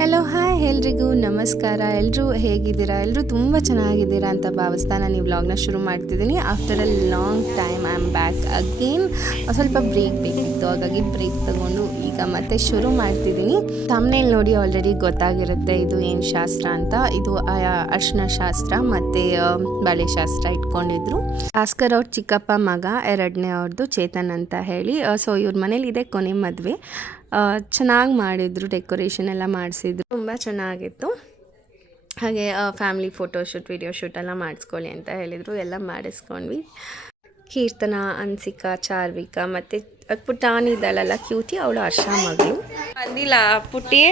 Hello hi ಎಲ್ರಿಗೂ ನಮಸ್ಕಾರ. ಎಲ್ಲರೂ ಹೇಗಿದ್ದೀರಾ? ಎಲ್ಲರೂ ತುಂಬ ಚೆನ್ನಾಗಿದ್ದೀರಾ ಅಂತ ಭಾವಿಸ್ತಾ ನಾನು ಈ ವ್ಲಾಗ್ನ ಶುರು ಮಾಡ್ತಿದ್ದೀನಿ. After a long time I am back again. ಸ್ವಲ್ಪ ಬ್ರೇಕ್ ಬೇಕಿತ್ತು, ಹಾಗಾಗಿ ಬ್ರೇಕ್ ತಗೊಂಡು ಈಗ ಮತ್ತೆ ಶುರು ಮಾಡ್ತಿದ್ದೀನಿ. ತಮ್ಮನೇಲಿ ನೋಡಿ ಆಲ್ರೆಡಿ ಗೊತ್ತಾಗಿರುತ್ತೆ ಇದು ಏನು ಶಾಸ್ತ್ರ ಅಂತ. ಇದು ಅರ್ಶಿನ ಶಾಸ್ತ್ರ ಮತ್ತು ಬಳೆ ಶಾಸ್ತ್ರ ಇಟ್ಕೊಂಡಿದ್ರು. ಭಾಸ್ಕರ್ ಅವ್ರ ಚಿಕ್ಕಪ್ಪ ಮಗ, ಎರಡನೇ ಅವ್ರದ್ದು ಚೇತನ್ ಅಂತ ಹೇಳಿ. ಸೊ ಇವ್ರ ಮನೇಲಿ ಇದೆ ಕೊನೆ ಮದುವೆ. ಚೆನ್ನಾಗಿ ಮಾಡಿದರು, ಡೆಕೋರೇಷನ್ ಎಲ್ಲ ಮಾಡಿಸಿದ್ರು, ತುಂಬ ಚೆನ್ನಾಗಿತ್ತು. ಹಾಗೆ ಫ್ಯಾಮಿಲಿ ಫೋಟೋಶೂಟ್ ವಿಡಿಯೋ ಶೂಟ್ ಎಲ್ಲ ಮಾಡಿಸ್ಕೊಳ್ಳಿ ಅಂತ ಹೇಳಿದರು, ಎಲ್ಲ ಮಾಡಿಸ್ಕೊಂಡ್ವಿ. ಕೀರ್ತನ, ಅನ್ಸಿಕಾ, ಚಾರ್ವಿಕಾ ಮತ್ತು ಪುಟಾಣಿ ಇದ್ದಾಳಲ್ಲ ಕ್ಯೂಟಿ, ಅವಳು ಹರ್ಷ ಮಗಳು. ಅಂದಿಲ್ಲ ಪುಟ್ಟಿ,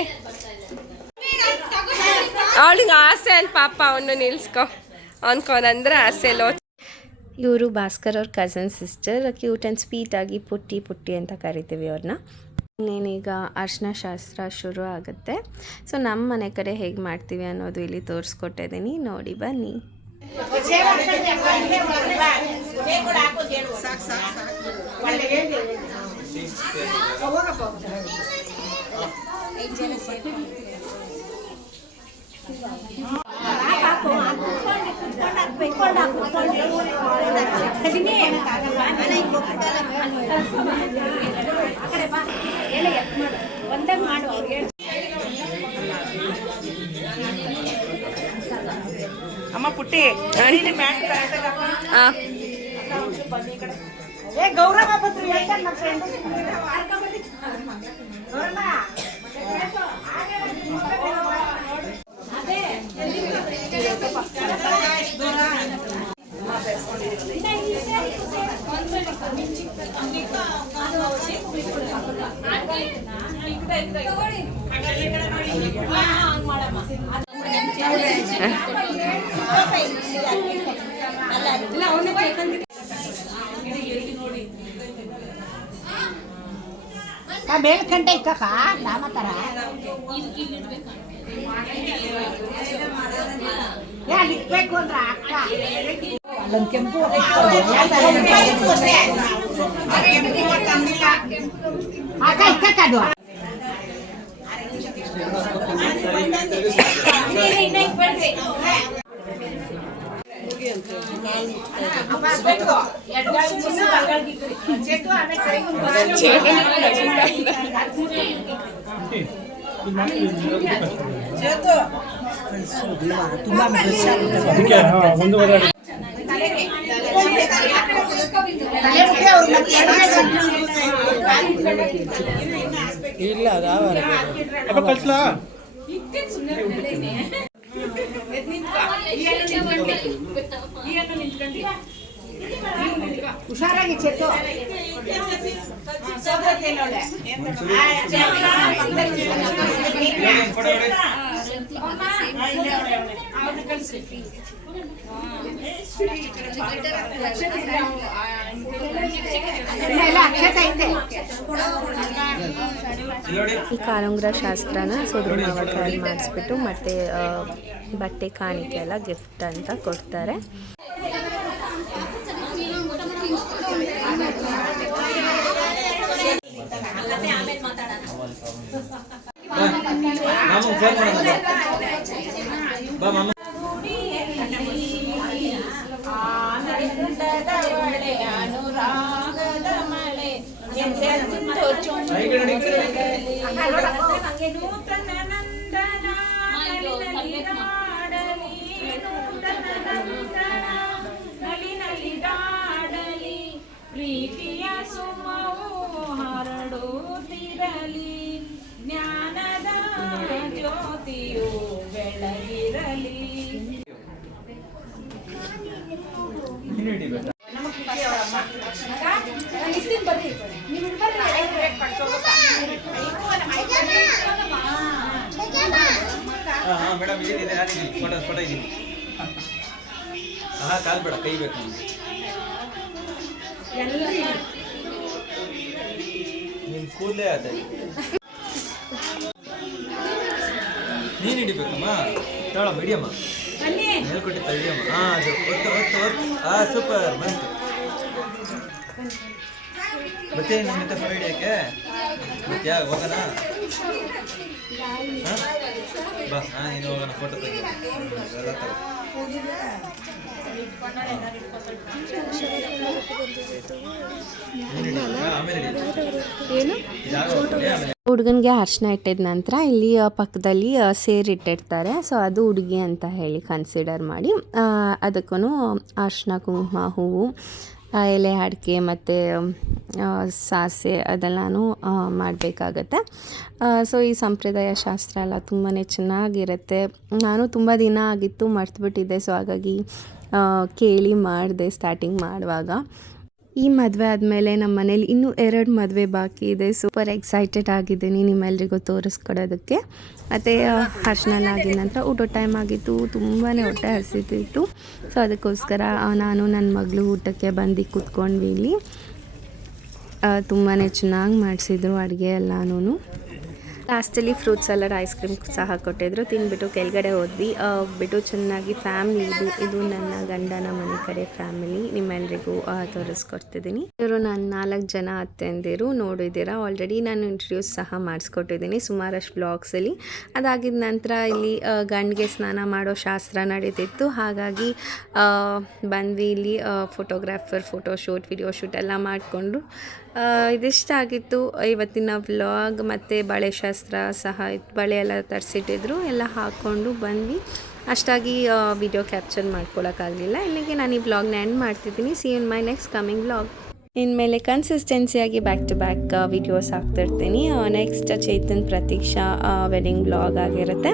ಅವಳಿಗೆ ಆಸೆ ಅಲ್ಲಿ ಪಾಪ ಅವನು ನಿಲ್ಸ್ಕೊ ಅನ್ಕೊಂಡ್ರೆ ಆಸೆ ಲೋ. ಇವರು ಭಾಸ್ಕರ್ ಅವ್ರ ಕಝನ್ ಸಿಸ್ಟರ್, ಕ್ಯೂಟ್ ಆ್ಯಂಡ್ ಸ್ವೀಟಾಗಿ ಪುಟ್ಟಿ ಪುಟ್ಟಿ ಅಂತ ಕರಿತೀವಿ ಅವ್ರನ್ನ. ಇನ್ನೇನೀಗ ಅರ್ಶಿನ ಶಾಸ್ತ್ರ ಶುರು ಆಗುತ್ತೆ. ಸೊ ನಮ್ಮ ಮನೆ ಕಡೆ ಹೇಗೆ ಮಾಡ್ತೀವಿ ಅನ್ನೋದು ಇಲ್ಲಿ ತೋರಿಸ್ಕೊಟ್ಟಿದ್ದೀನಿ, ನೋಡಿ ಬನ್ನಿ. ಅಮ್ಮ ಪುಟ್ಟಿ ಗೌರವ ಮೇಲ್ಕಂಡೆ ಇಕ್ಕ ನಾಮ ತರ ಇಕ್ಬೇಕು ಅಂದ್ರ ಅಕ್ಕ ಅಲ್ಲೊಂದು ಕೆಂಪು ಅಕ್ಕ ಇಕ್ಕದು ಇಲ್ಲ ಕಳ್ಸಲಾ ಹುಷಾರಾಗಿ ಚೆತ್ತು ಈ ಕಾಲುಂಗ್ರ ಶಾಸ್ತ್ರನ ಸೋದರ ಮಾವ ಕೈಯಲ್ಲಿ ಮಾಡಿಸ್ಬಿಟ್ಟು ಮತ್ತೆ ಬಟ್ಟೆ ಕಾಣಿಕೆ ಎಲ್ಲ ಗಿಫ್ಟ್ ಅಂತ ಕೊಡ್ತಾರೆ. ಅನುರಾಗದ ಮಳೆ ನೂತನ ನಂದನ ನಲಿನಲಿದಾಡಲಿ ಪ್ರೀತಿಯ ಸುಮವು ಹರಡುತ್ತಿರಲಿ, ಜ್ಞಾನದ ಜ್ಯೋತಿಯು ಬೆಳಗಿರಲಿ. ಮೇಡಮ್ ಏನಿದೆ ಫೋಟೋ ಇದೀನಿ. ಕಾಲ್ ಬೇಡ, ಕೈ ಬೇಕು ನಿನ್ ಕೂದಲೇ ಅದ. ನೀನು ಹಿಡಿಬೇಕಮ್ಮ, ತಗೊಳ ಹಿಡಿಯಮ್ಮ, ಹೇಳ್ಕೊಟ್ಟಿತ್ತ ಹಿಡಿಯಮ್ಮ. ಅದು ಒತ್ತು ಒತ್ತು ಒತ್ತು. ಸೂಪರ್ ಬಂತು. ಮತ್ತೆ ನಿನ್ನ ಫೋಟೋ ಹಿಡಿಯೋಕ್ಕೆ ಮತ್ತೆ ಹೋಗೋಣ. ಬಾ ನೀನು ಹೋಗೋಣ ಫೋಟೋ ತೆಗಿ ಎಲ್ಲ ತಗೋ. ಆಮೇಲೆ ಏನು ಆಮೇಲೆ ಹುಡುಗನಿಗೆ ಅರ್ಶಿನ ಇಟ್ಟಿದ ನಂತರ ಇಲ್ಲಿ ಪಕ್ಕದಲ್ಲಿ ಸೇರು ಇಟ್ಟಿರ್ತಾರೆ. ಸೊ ಅದು ಹುಡುಗಿ ಅಂತ ಹೇಳಿ ಕನ್ಸಿಡರ್ ಮಾಡಿ ಅದಕ್ಕೂ ಅರ್ಶಿನ ಕುಂಕುಮ ಹೂವು ಎಲೆ ಅಡಿಕೆ ಮತ್ತು ಸಾಸಿವೆ ಅದೆಲ್ಲನೂ ಮಾಡಬೇಕಾಗತ್ತೆ. ಸೊ ಈ ಸಂಪ್ರದಾಯ ಶಾಸ್ತ್ರ ಎಲ್ಲ ತುಂಬಾ ಚೆನ್ನಾಗಿರುತ್ತೆ. ನಾನು ತುಂಬ ದಿನ ಆಗಿತ್ತು ಮರ್ತುಬಿಟ್ಟಿದ್ದೆ. ಸೊ ಹಾಗಾಗಿ ಕೇಳಿ ಮಾಡಿದೆ ಸ್ಟಾರ್ಟಿಂಗ್ ಮಾಡುವಾಗ. ಈ ಮದುವೆ ಆದಮೇಲೆ ನಮ್ಮ ಮನೇಲಿ ಇನ್ನೂ 2 ಮದುವೆ ಬಾಕಿ ಇದೆ. ಸೂಪರ್ ಎಕ್ಸೈಟೆಡ್ ಆಗಿದ್ದೀನಿ ನಿಮ್ಮೆಲ್ರಿಗೂ ತೋರಿಸ್ಕೊಡೋದಕ್ಕೆ. ಮತ್ತು ಅರ್ಶಿನ ಆಗಿದ ನಂತರ ಊಟದ ಟೈಮ್ ಆಗಿತ್ತು. ತುಂಬಾ ಹೊಟ್ಟೆ ಹಸಿತಿತ್ತು. ಸೊ ಅದಕ್ಕೋಸ್ಕರ ನಾನು ನನ್ನ ಮಗಳು ಊಟಕ್ಕೆ ಬಂದು ಕೂತ್ಕೊಂಡ್ವಿ ಇಲ್ಲಿ. ತುಂಬಾ ಚೆನ್ನಾಗಿ ಮಾಡಿಸಿದ್ರು ಅಡುಗೆ ಎಲ್ಲನೂ. ಲಾಸ್ಟಲ್ಲಿ ಫ್ರೂಟ್ ಸಲಾಡ್ ಐಸ್ ಕ್ರೀಮ್ ಸಹ ಕೊಟ್ಟಿದ್ರು. ತಿಂದ್ಬಿಟ್ಟು ಕೆಳಗಡೆ ಹೋದ್ವಿ. ಹೋಗ್ಬಿಟ್ಟು ಚೆನ್ನಾಗಿ ಫ್ಯಾಮಿಲಿ ಇದು ನನ್ನ ಗಂಡನ ಮನೆ ಕಡೆ ಫ್ಯಾಮಿಲಿ ನಿಮ್ಮೆಲ್ರಿಗೂ ತೋರಿಸ್ಕೊಡ್ತಿದ್ದೀನಿ. ಇವರು ನನ್ನ 4 ಜನ ಅತ್ತೆಂದಿರು ನೋಡಿದ್ದೀರಾ. ಆಲ್ರೆಡಿ ನಾನು ಇಂಟ್ರೊಡ್ಯೂಸ್ ಸಹ ಮಾಡಿಸ್ಕೊಟ್ಟಿದ್ದೀನಿ ಸುಮಾರಷ್ಟು ವ್ಲಾಗ್ಸಲ್ಲಿ. ಅದಾಗಿದ ನಂತರ ಇಲ್ಲಿ ಗಂಡಿಗೆ ಸ್ನಾನ ಮಾಡೋ ಶಾಸ್ತ್ರ ನಡೀತಿತ್ತು. ಹಾಗಾಗಿ ಬಂದ್ವಿ ಇಲ್ಲಿ ಫೋಟೋಗ್ರಾಫರ್ ಫೋಟೋಶೂಟ್ ವಿಡಿಯೋ ಶೂಟ್ ಎಲ್ಲ ಮಾಡಿಕೊಂಡು ಇದಿಷ್ಟ ಆಗಿತ್ತು ಇವತ್ತಿನ ವ್ಲಾಗ್. ಮತ್ತು ಬಳೆ ಶಾಸ್ತ್ರ ಸಹ ಇತ್ತು. ಬಳೆ ಎಲ್ಲ ತರಿಸಿಟ್ಟಿದ್ರು ಎಲ್ಲ ಹಾಕ್ಕೊಂಡು ಬಂದ್ವಿ. ಅಷ್ಟಾಗಿ ವಿಡಿಯೋ ಕ್ಯಾಪ್ಚರ್ ಮಾಡ್ಕೊಳಕ್ಕಾಗಲಿಲ್ಲ. ಇಲ್ಲಿಗೆ ನಾನು ಈ ವ್ಲಾಗ್ನ ಎಂಡ್ ಮಾಡ್ತಿದ್ದೀನಿ. See in my next coming vlog. ಇನ್ಮೇಲೆ ಕನ್ಸಿಸ್ಟೆನ್ಸಿಯಾಗಿ ಬ್ಯಾಕ್ ಟು ಬ್ಯಾಕ್ ವಿಡಿಯೋಸ್ ಹಾಕ್ತಿರ್ತೀನಿ. Next Chetan Prateeksha wedding vlog ಆಗಿರುತ್ತೆ.